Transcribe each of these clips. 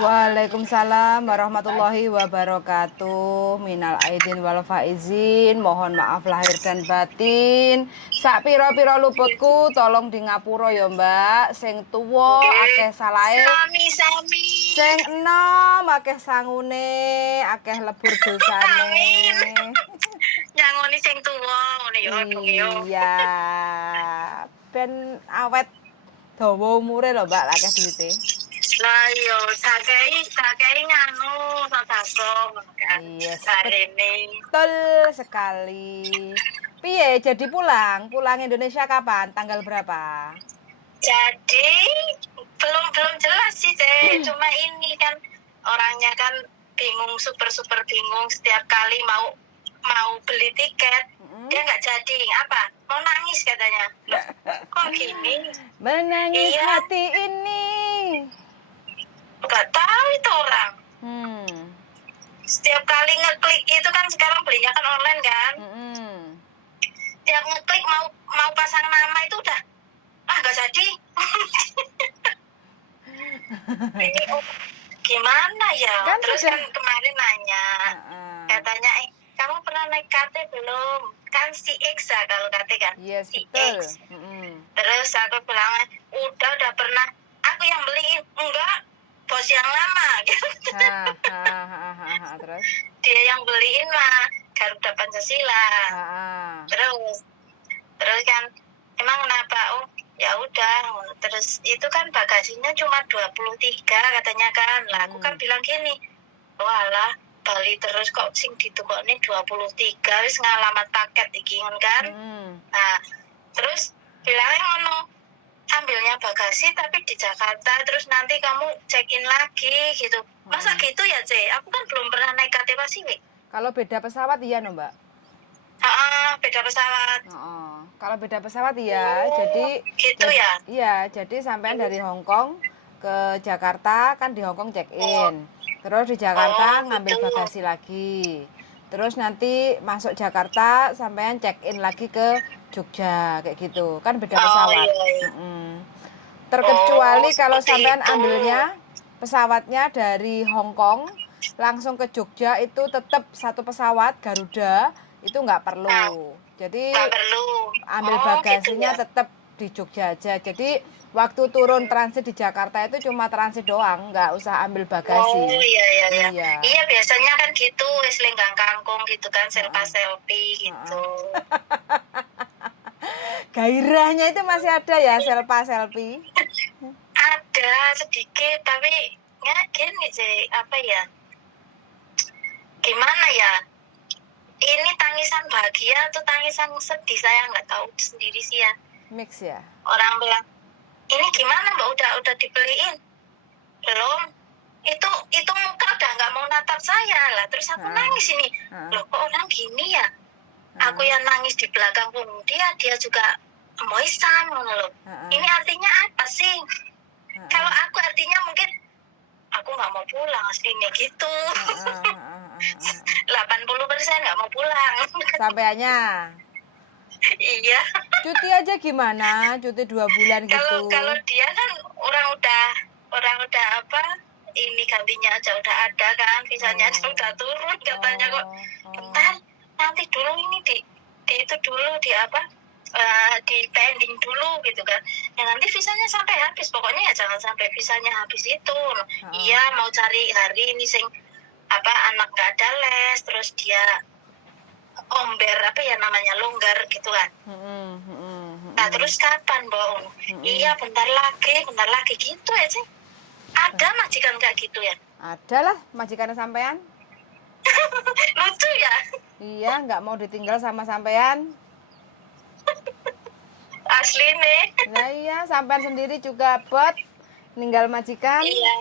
Waalaikumsalam warahmatullahi wabarakatuh. Minal aidin wal faizin. Mohon maaf lahir dan batin. Sak pira-pira luputku tolong di ngapura ya, Mbak. Sing tuwa akeh salahe. Sami. Sing enom akeh sangune, akeh lebur dosane. Nyangoni sing tuwa ngene ya dong ya. Iya. Ben awet dawa umure lho, Mbak, akeh duwite. Lah iya, sakai nganu sodako kan. Iya, Sarene. betul sekali. Piye jadi pulang Indonesia kapan? Tanggal berapa? Jadi belum jelas sih, cuma ini kan orangnya kan bingung, super bingung setiap kali mau beli tiket. Dia nggak jadi, apa? Mau nangis katanya. Loh, kok gini? Menangis hati ini. Nggak tahu itu orang. Setiap kali ngeklik itu kan sekarang belinya kan online kan. Tiap ngeklik mau pasang nama itu udah nggak jadi. Ini gimana ya? Kan terus sudah... kan kemarin nanya, katanya kamu pernah naik KT belum? Kan si X ya kalau KT kan. Yes, si betul. X. Terus aku bilang udah pernah. Aku yang beliin. Enggak, bos yang lama gitu. Terus dia yang beliin mah Garuda Pancasila. Terus kan emang kenapa? Oh ya udah. Terus itu kan bagasinya cuma 23 katanya kan. Lah aku kan bilang gini, walah Bali terus kok sing ditukokne 23 wis ngalamat paket iki kan. Nah terus bilangnya ngono, ambilnya bagasi tapi di Jakarta, terus nanti kamu check in lagi gitu. Masa gitu ya, aku kan belum pernah naik KT Pacific. Kalau beda pesawat iya no, Mbak? Beda pesawat. Kalau beda pesawat iya, jadi gitu ya. Iya, jadi sampean dari Hong Kong ke Jakarta kan di Hong Kong check in. Terus di Jakarta ngambil bagasi lagi. Terus nanti masuk Jakarta sampean check in lagi ke Jogja kayak gitu. Kan beda pesawat. Terkecuali kalau sampean ambilnya pesawatnya dari Hong Kong langsung ke Jogja, itu tetap satu pesawat Garuda, itu nggak perlu. Jadi ambil bagasinya gitu ya? Tetap di Jogja aja. Jadi waktu turun transit di Jakarta itu cuma transit doang, nggak usah ambil bagasi. Iya biasanya kan gitu, wis lenggang kangkung gitu kan, selfie gitu. Gairahnya itu masih ada ya, selfie? Ada sedikit, tapi ya gini sih, apa ya, gimana ya, ini tangisan bahagia atau tangisan sedih saya nggak tahu sendiri sih ya. Mix ya. Orang bilang ini gimana Mbak, udah dibeliin belum? Itu muka udah nggak mau natap saya lah, terus aku nangis ini. Loh kok orang gini ya? Aku yang nangis di belakang pun dia juga moisan loh. Ini artinya apa sih? Kalau aku artinya mungkin aku nggak mau pulang aslinya gitu. 80% nggak mau pulang. Sampaiannya. Iya. Cuti aja gimana? Cuti 2 bulan gitu. Kalau dia kan orang udah apa? Ini gantinya aja udah ada kan, visanya aja udah turun katanya kok. Bentar, nanti dulu ini di itu dulu di apa? Di pending dulu gitu kan. Ya nanti visanya sampai habis, pokoknya ya jangan sampai visanya habis itu. Iya, mau cari hari ini sing apa anak gak ada les, terus dia omber apa ya namanya, longgar gitu kan. Nah terus kapan Bong? Iya bentar lagi gitu ya sih. Ada majikan kayak gitu ya? Ada lah majikan sampean. Lucu ya? Iya, nggak mau ditinggal sama sampean. Asli nih. Nah iya, sampean sendiri juga bot ninggal majikan. Iya.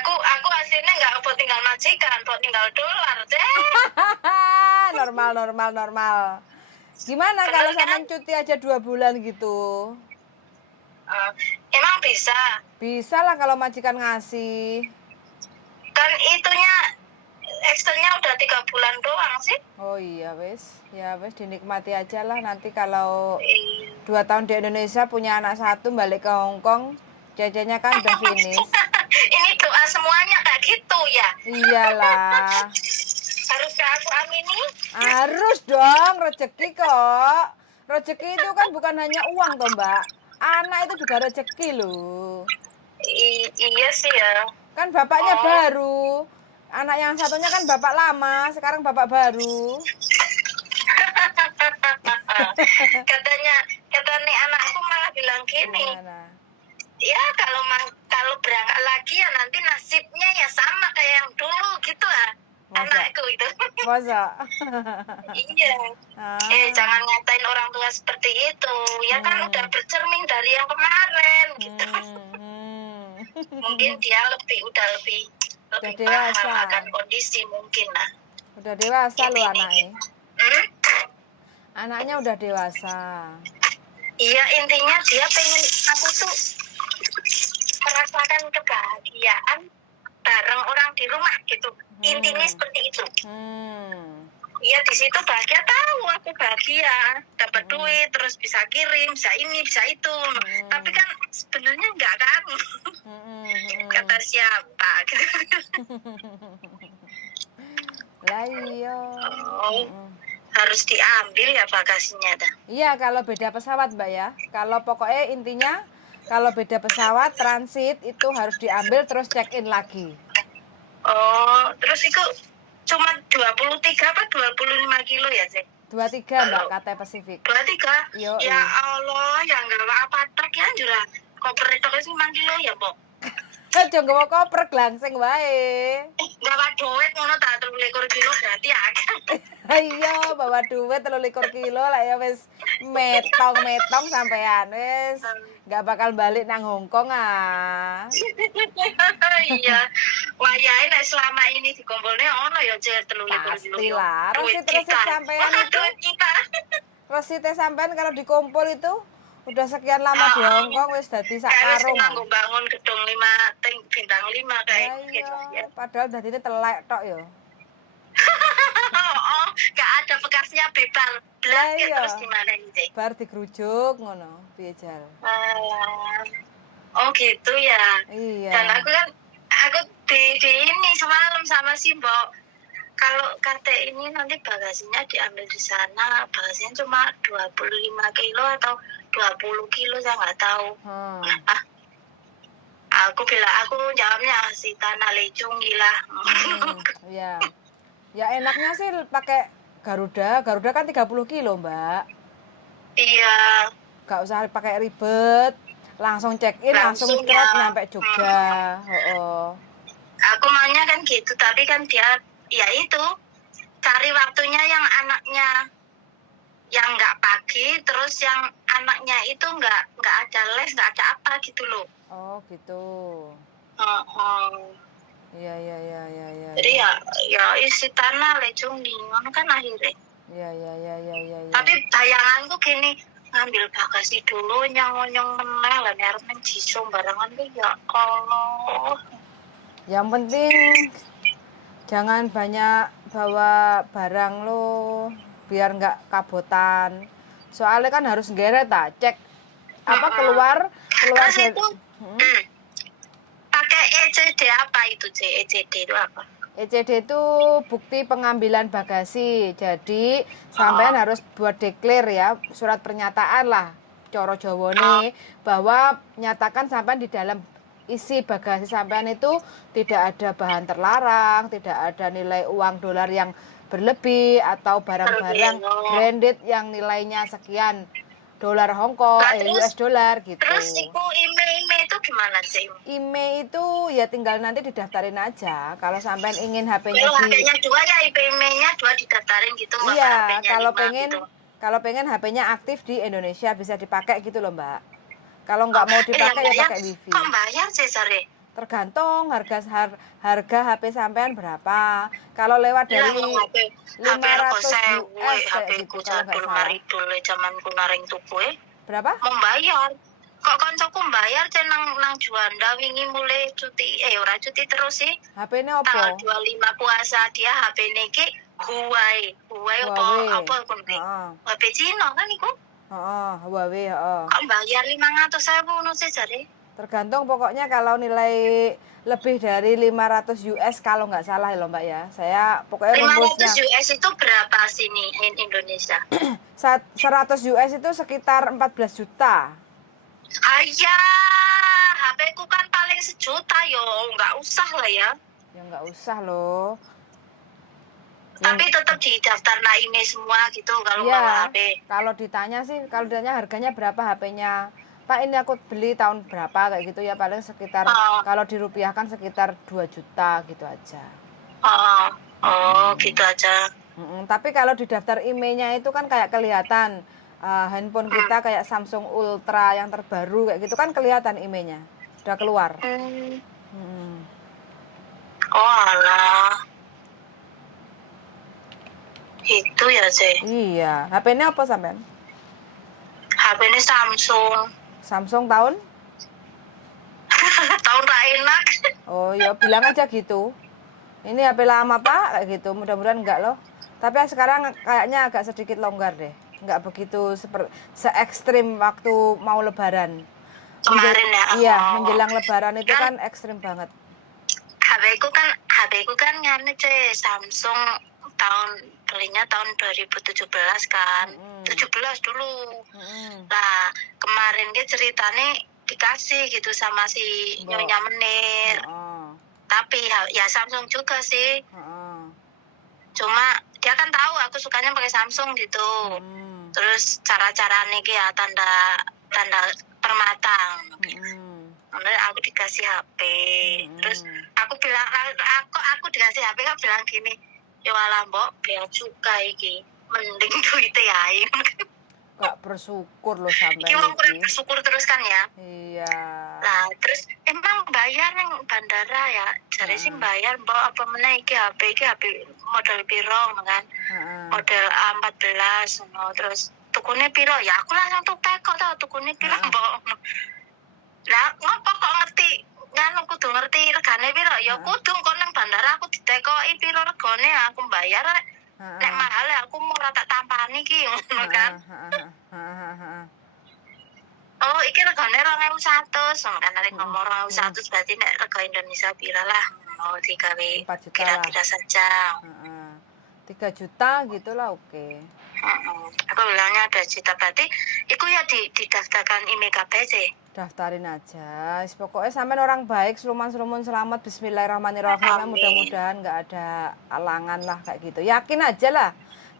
Aku aslinya nggak mau tinggal majikan, mau tinggal dolar deh. Normal. Gimana kalau sampean cuti aja 2 bulan gitu? Emang bisa? Bisa lah kalau majikan ngasih. Kan itunya actionnya udah 3 bulan doang sih. Oh iya wes, ya wes dinikmati aja lah. Nanti kalau Iya. 2 tahun di Indonesia punya anak 1 balik ke Hong Kong, cecenya kan udah finish. Ini doa semuanya kayak gitu ya. Iyalah, Haruskah aku amini? harus dong, rezeki kok. Rezeki itu kan bukan hanya uang toh Mbak, anak itu juga rezeki loh. Iya sih ya. Kan bapaknya Oh. baru, anak yang satunya kan bapak lama, sekarang bapak baru. Kata nih anakku malah bilang gini. Gimana? Ya kalau berangkat lagi ya nanti nasibnya ya sama kayak yang dulu gitu lah. Masa? Anakku itu. Masa? Iya. Jangan ngatain orang tua seperti itu. Ya kan udah bercermin dari yang kemarin gitu. Mungkin dia udah lebih dewasa. paham akan kondisi mungkin lah. Udah dewasa loh anaknya. Hmm? Anaknya udah dewasa. Iya, intinya dia pengen aku tuh merasakan kebahagiaan bareng orang di rumah gitu. Intinya seperti itu. Iya, di situ bahagia, tahu aku bahagia, dapat duit, terus bisa kirim, bisa ini, bisa itu. Tapi kan sebenarnya enggak kan. Kata siapa? Lah iya. Harus diambil ya bagasinya dah. Iya, kalau beda pesawat Mbak ya. Kalau pokoknya intinya kalau beda pesawat transit itu harus diambil terus check in lagi. Oh, terus itu cuma 23 apa 25 kilo ya sih? 23 Mbak Cathay Pacific. 23? Yo, ya Allah, ya enggak apa truk ya jura. Koper itu kan 5 kilo ya, Mbok. Aja nggawa koper glangsing wae. Bawa duit ngono tak 23 kilo berarti akeh. Iya, bawa duit 23 kilo lah ya wis metong sampean wis nggak bakal balik nang Hongkong ah. Iya. Wayahe nek selama ini dikumpulne ono ya Cek 23 kilo. Pastilah, resit sampean itu. Kita. Resite sampean kalau dikumpul itu udah sekian lama di Hongkong wis dadi sak karung. Nganggo bangun gedung 5 bintang 5 kayak gitu ya. Padahal dadine telek tok ya. Oh, gak ada bekasnya bebal. Blas terus gimana ini? Bar digrujuk ngono, piye jal. Oh gitu ya. Iya. Dan aku di ini semalam sama si Mbok. Kalau kata ini nanti bagasinya diambil di sana, bagasinya cuma 25 kilo atau 20 kilo saya nggak tahu. Aku bilang aku jawabnya si tanah lecung gila. Iya. Ya enaknya sih pakai Garuda. Garuda kan 30 kilo, Mbak. Iya. Gak usah pakai ribet. Langsung check in, langsung trot nyampe Jogja. Aku maunya kan gitu, tapi kan dia ya itu cari waktunya yang anaknya yang nggak pagi, terus yang anaknya itu nggak ada les, nggak ada apa gitu loh. Oh gitu. Iya. Jadi ya isi tanah lecungi, ngono kan akhirnya. Iya. Tapi bayanganku gini, ngambil bagasi dulu nyong meneh lah arep menjisung barangan tuh ya Allah. Yang penting jangan banyak bawa barang lo biar nggak kabotan. Soalnya kan harus geret cek apa keluar dari pakai ECD apa itu ECD itu apa? ECD itu bukti pengambilan bagasi. Jadi sampean harus buat declare ya, surat pernyataan lah coro Jawane bahwa nyatakan sampean di dalam isi bagasi sampean itu tidak ada bahan terlarang, tidak ada nilai uang dolar yang berlebih atau barang-barang branded yang nilainya sekian dolar Hongkong, US dollar gitu. Terus itu email itu gimana sih? Email itu ya tinggal nanti didaftarin aja. Kalau sampean ingin HP-nya HP-nya 2 ya, emailnya 2 didaftarin gitu. Iya, kalau pengen HP-nya aktif di Indonesia bisa dipakai gitu loh Mbak. Kalau nggak mau dipakai ya pakai wifi. Kok bayar sih sore? Tergantung harga HP sampean berapa. Kalau lewat dari 500 US HP ku jadul mari dulu zamanku naring tuku Berapa? membayar. Kok koncoku bayar cen nang Juanda wingi mulai cuti ora cuti terus sih. HP-ne opo? Tanggal 25 puasa dia HP-ne iki Huawei apa kon iki. HP Cina kan iku. Heeh, Huawei, heeh. Kok bayar 500.000 ngono sih jare? Tergantung pokoknya kalau nilai lebih dari 500 US kalau nggak salah loh Mbak ya. Saya pokoknya 500 rumusnya US itu berapa sini Indonesia? 100 US itu sekitar 14 juta. Ayah, HP ku kan paling 1 juta yo, nggak usah lah ya. Ya nggak usah loh. Tapi tetap didaftar ini semua gitu kalau bawa HP. Kalau ditanya harganya berapa HP-nya? Pak ini aku beli tahun berapa kayak gitu ya paling sekitar kalau dirupiahkan sekitar 2 juta gitu aja. Gitu aja. Tapi kalau di daftar emailnya itu kan kayak kelihatan handphone kita kayak Samsung Ultra yang terbaru kayak gitu kan kelihatan emailnya udah keluar. Oh alah. Itu ya sih. Iya. HP-nya apa sampean? HP-nya Samsung. Samsung tahun? Tahun tak enak. Oh ya bilang aja gitu. Ini HP lama Pak kayak gitu. Mudah-mudahan enggak loh. Tapi sekarang kayaknya agak sedikit longgar deh. Enggak begitu se-ekstrim waktu mau lebaran. Kemarin ya. Iya, menjelang lebaran itu kan ekstrim banget. HP ku kan ngene cuy, Samsung belinya tahun 2017 kan. 17 dulu. Nah, kemarin dia ceritanya dikasih gitu sama si Nyonya Menir. Tapi ya Samsung juga sih. Cuma dia kan tahu aku sukanya pakai Samsung gitu. Terus cara-caranya ya tanda permatang. Aku dikasih HP. Terus aku bilang aku dikasih HP kan bilang gini, "Ya walah, Mbok, bea cukai iki. Mending duite ae." Gak bersyukur loh sampai iki. Wong bersyukur terus kan ya. Iya. Nah, terus emang bayar nang bandara ya. Jare sih bayar, Mbok, apa meneh iki HP model piro kan. Model A14 ngono. Terus tukune piro? Ya aku langsung tuku kok tau tukune piro, Mbok. Lah, ngopo kok ngerti? Nganu kudu ngerti regane piro? Ya kudu kok nang bandara aku ditekoki piro regane aku bayar. Nek mahal aku mau tak tampani ki ngono kan. Oh, iki regane 2.100, kan nek ngomong 2.100 berarti nek rega Indonesia pira lah. Mau digawe kira-kira saja. 3 juta gitulah oke. Aku bilangnya ada juta berarti iku ya didaftarkan IMEI kabeh sih. Daftarin aja. Pokoknya sampean orang baik, seluman-selumun selamat, bismillahirrahmanirrahim. Mudah-mudahan nggak ada alangan lah kayak gitu. Yakin aja lah.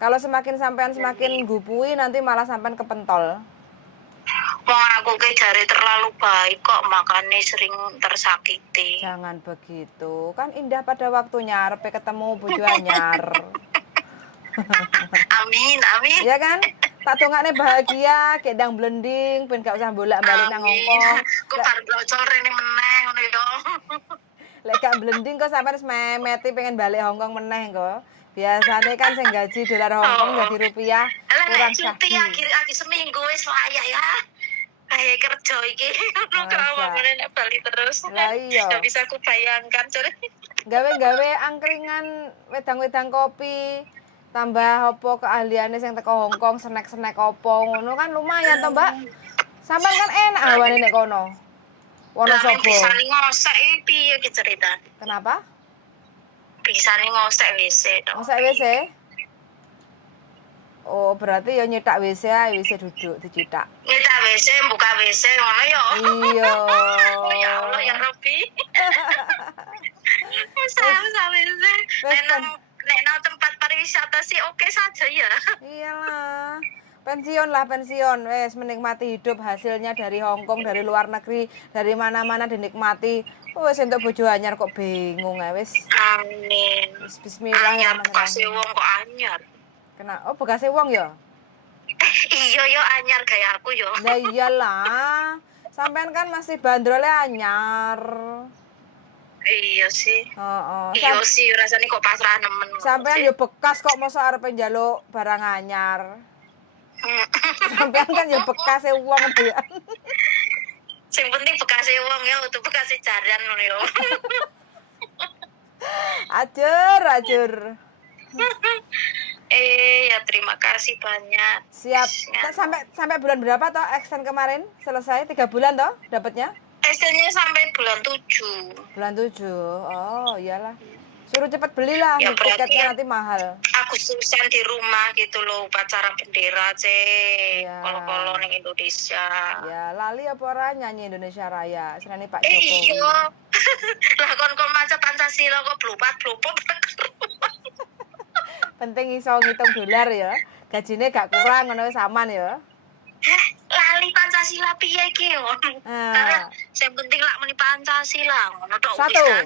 Kalau semakin sampean semakin gupui nanti malah sampean kepentol. Wong aku ke jare terlalu baik kok makanya sering tersakiti. Jangan begitu. Kan indah pada waktunya arepe ketemu bojo anyar. Amin. Ya kan? Tak dongakne bahagia, kayak ndang blending, ben gak usah bolak-balik nang Hongkong. Kok bar blocor ini meneh ngono yo. Lek gak blending kok sampean memeti pengen balik Hongkong meneh kok. Biasanya kan sing gaji dolar Hongkong jadi rupiah kurang cuti akhir seminggu wis wayah ya. Kayak kerja iki ngono kok nek bali terus. Lah iya. Gak bisa aku bayangkan. Gawe-gawe angkringan wedang-wedang kopi. Tambah opo keahliannya yang teko Hongkong, snack-snack opo ngono kan lumayan toh Mbak. Sampean kan enak awane nek kono. Wonosobo. Bisa ngosek iki piye iki cerita? Kenapa? Bisa ngosek WC to. Ngosek WC? Oh, berarti ya nyetak WC ae, WC duduk dicitak. Nyetak WC, buka WC ngono ya. Iya. Oh ya Allah ya Rabbi. Sampai nek nang tempat pariwisata sih oke saja ya. Iyalah. Pensiun wes menikmati hidup hasilnya dari Hongkong, dari luar negeri, dari mana-mana dinikmati. Wes entuk bojo anyar kok bingung wes. Amin. Bismillahirrahmanirrahim. Bekasé wong kok anyar. Oh bekasé wong ya? Iya yo anyar kayak aku yo. Lah iyalah. Sampean kan masih bandrolnya anyar. Iya sih. Heeh. Iya sih rasanya kok pasrah nemen. Sampean yo bekas kok mosok arep njaluk barang anyar. Sampean kan yo bekas wong ya. Sing penting bekase wong ya, utuh bekase jaran ngono ya. Ajur. Ya terima kasih banyak. Siap. Sampai bulan berapa toh extend kemarin? Selesai 3 bulan toh dapatnya? Extendnya sampai bulan 7. Bulan 7. Oh, iyalah. Suruh cepet belilah, Ya, tiketnya nanti mahal. Agustusan di rumah gitu loh, upacara bendera cek. Ya. Kalau ning Indonesia. Ya, lali apa ora nyanyi Indonesia Raya, senane Pak Jokowi. Iya. Lah kon maca Pancasila kok blopot. Penting iso ngitung dolar ya. Gajine gak kurang ngono wis aman ya. Lali Pancasila piye iki ngono. Karena sing penting lak muni Pancasila ngono tok wis kan.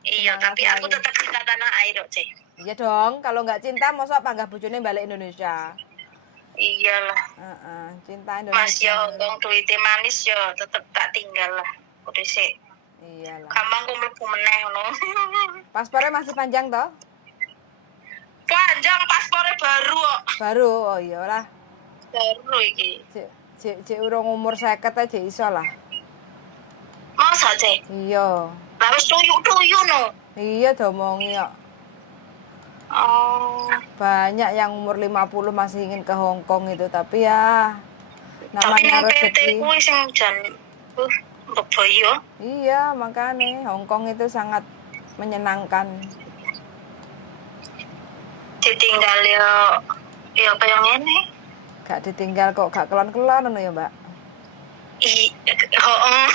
Iya, tapi aku tetap cinta tanah air kok, Cek. Iya dong, kalau nggak cinta mosok panggah bojone balik Indonesia. Iyalah. Cinta Indonesia. Mas yo ngomong duite manis yo tetep tak tinggal lah. Udah sih. Iyalah. Gampang ku mlebu meneh ngono. Paspornya masih panjang toh? Panjang, paspornya baru kok. Baru, oh iyalah. Baru iki. Cek urung umur 50 aja iso lah. Masa, Cek? Iya. Lah wis tuyu no. Iya domongi kok. Oh. Banyak yang umur 50 masih ingin ke Hong Kong itu, tapi ya namanya rezeki. Tapi kuwi sing jan Boyo. Iya, makanya Hong Kong itu sangat menyenangkan. Ditinggal ya apa yang ini? Gak ditinggal kok, gak kelon-kelon ngono ya, Mbak. Heeh.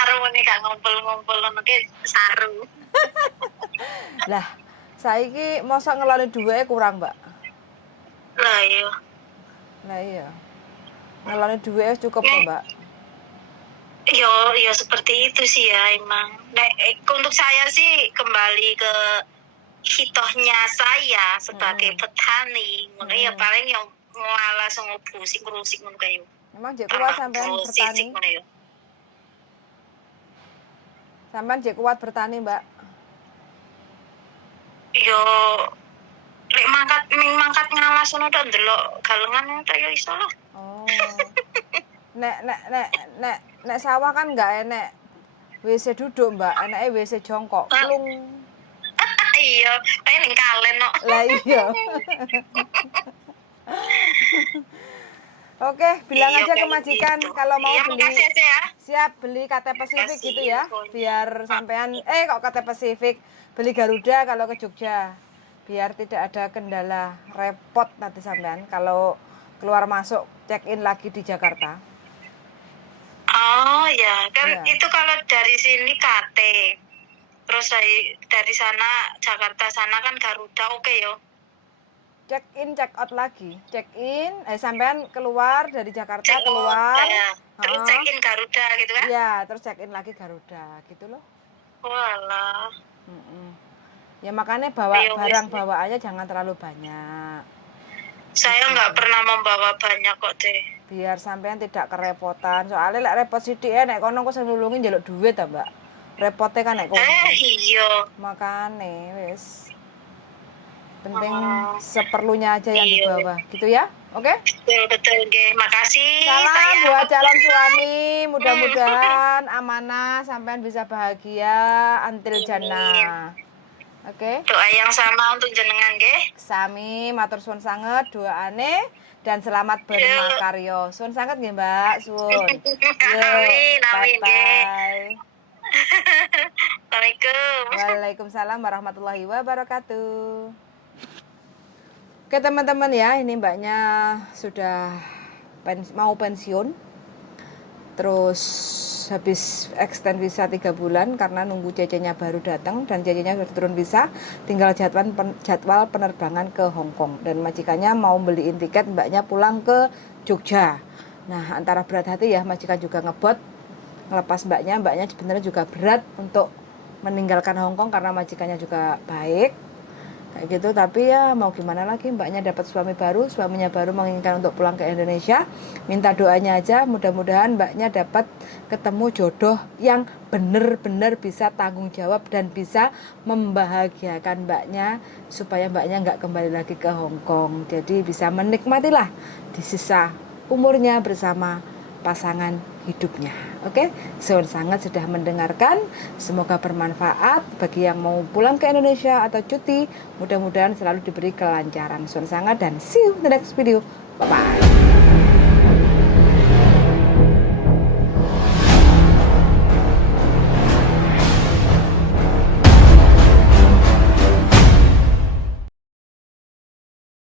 Arep gak ngumpul-ngumpul ngono ki saru. Lah, saiki mosok ngeloni duwe kurang, Mbak. Lah iya. Lah iya. Ngeloni duwe cukup kok, Mbak. Ya seperti itu sih ya emang. Untuk saya sih kembali ke hitohnya saya sebagai petani. Ngono ya paling yang ngalah sing ngusik ngono kae. Emang jek kuat sampean bertani? Sampean jek kuat bertani, Mbak? Yo lek mangkat ngalas ngono tok ndelok galengan ta ya iso lah. Oh. Nek sawah kan enggak enek WC duduk, Mbak. Enake WC jongkok. Plung. Iya, ae ning kalen kok. Lah iya. Oke, bilang aja ke majikan gitu. Kalau mau beli. Ya. Siap beli KT Pasifik gitu ya. Biar sampean kok KT Pasifik beli Garuda kalau ke Jogja. Biar tidak ada kendala repot nanti sampean kalau keluar masuk check in lagi di Jakarta. Oh ya, kan ya. Itu kalau dari sini KT. Terus dari sana Jakarta sana kan Garuda oke yo. Check in check out lagi. Check in sampean keluar dari Jakarta check keluar. Ya. Terus check in Garuda gitu kan? Iya, terus check in lagi Garuda gitu loh. Walah. Ya makanya barang bawaannya jangan terlalu banyak. Saya nggak pernah membawa banyak kok deh. Biar sampean tidak kerepotan. Soalnya lek repot sithik nek kono kok sing nulungi njaluk duit ta, Mbak. Repotnya kan nek kono. Iya. Makane wis. Penting seperlunya aja yang dibawa, gitu ya? Oke? Betul nggih. Makasih. Salam buat calon suami, mudah-mudahan amanah sampean bisa bahagia antil jannah. Oke. Doa yang sama untuk jenengan nggih. Sami matur suwun sanget doane dan selamat bermakarya. Suwun sanget nggih, Mbak. Suwun. Amin, amin nggih. Assalamualaikum. Waalaikumsalam warahmatullahi wabarakatuh. Oke teman-teman ya, ini mbaknya sudah mau pensiun. Terus habis extend visa 3 bulan karena nunggu CC-nya baru datang dan CC-nya sudah turun visa, tinggal jadwal penerbangan ke Hong Kong dan majikannya mau beliin tiket mbaknya pulang ke Jogja. Nah, antara berat hati ya, majikan juga ngebot ngelepas mbaknya sebenarnya juga berat untuk meninggalkan Hong Kong karena majikannya juga baik. kayak gitu. Tapi ya mau gimana lagi, mbaknya dapat suami baru, suaminya baru menginginkan untuk pulang ke Indonesia. Minta doanya aja, mudah-mudahan mbaknya dapat ketemu jodoh yang benar-benar bisa tanggung jawab dan bisa membahagiakan mbaknya, supaya mbaknya nggak kembali lagi ke Hong Kong. Jadi bisa menikmatilah di sisa umurnya bersama pasangan hidupnya. Oke, Sun sangat sudah mendengarkan. Semoga bermanfaat bagi yang mau pulang ke Indonesia atau cuti. Mudah-mudahan selalu diberi kelancaran. Sun sangat, dan see you in the next video. Bye bye.